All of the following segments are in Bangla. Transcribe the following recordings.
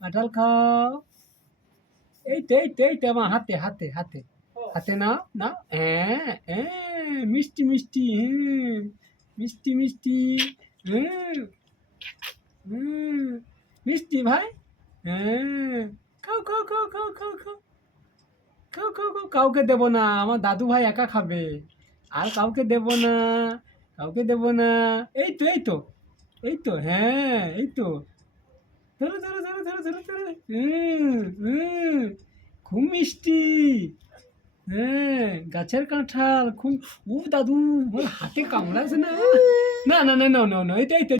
কাঁঠাল খাও। এই তো আমার হাতে হাতে হাতে হাতে নাও নাও। হ্যাঁ হ্যাঁ, মিষ্টি মিষ্টি, হ্যাঁ মিষ্টি মিষ্টি, হ্যাঁ মিষ্টি ভাই, হ্যাঁ খাও খাও খাও খাও খাও খাও খাও খাও খাও। কাউকে দেবো না, আমার দাদু ভাই একা খাবে, আর কাউকে দেবো না, কাউকে দেবো না। এই তো এই তো এই তো, হ্যাঁ এই তো, ধরো ধরো ধরো ধরো ধরো ধরো। খুব মিষ্টি, হ্যাঁ গাছের কাঁঠাল খুব। ও দাদু, আমার হাতে কামড়াছে না। না না না না না না, এই তো এই তো।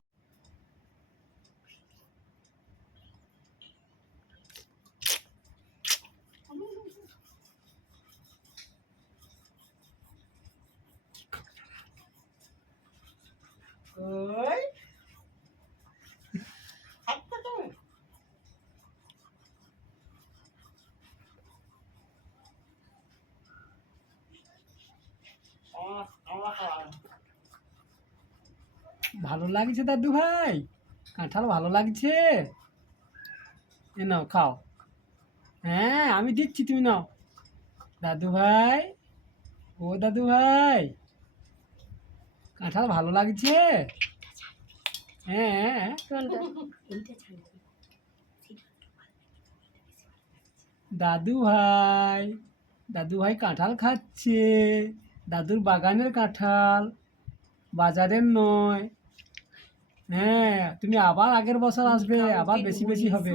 ওই ভালো লাগছে দাদু ভাই, কাঁঠাল ভালো লাগছে। এ নাও খাও। হ্যাঁ আমি দিচ্ছি, তুমি নাও। দাদু ভাই, ও দাদু ভাই, কাঁঠাল ভালো লাগছে। হ্যাঁ হ্যাঁ, দাদু ভাই, দাদু ভাই কাঁঠাল খাচ্ছে, দাদুর বাগানের কাঁঠাল, বাজারের নয়। হ্যাঁ তুমি আবার আগের বছর আসবে, আবার বেশি বেশি হবে।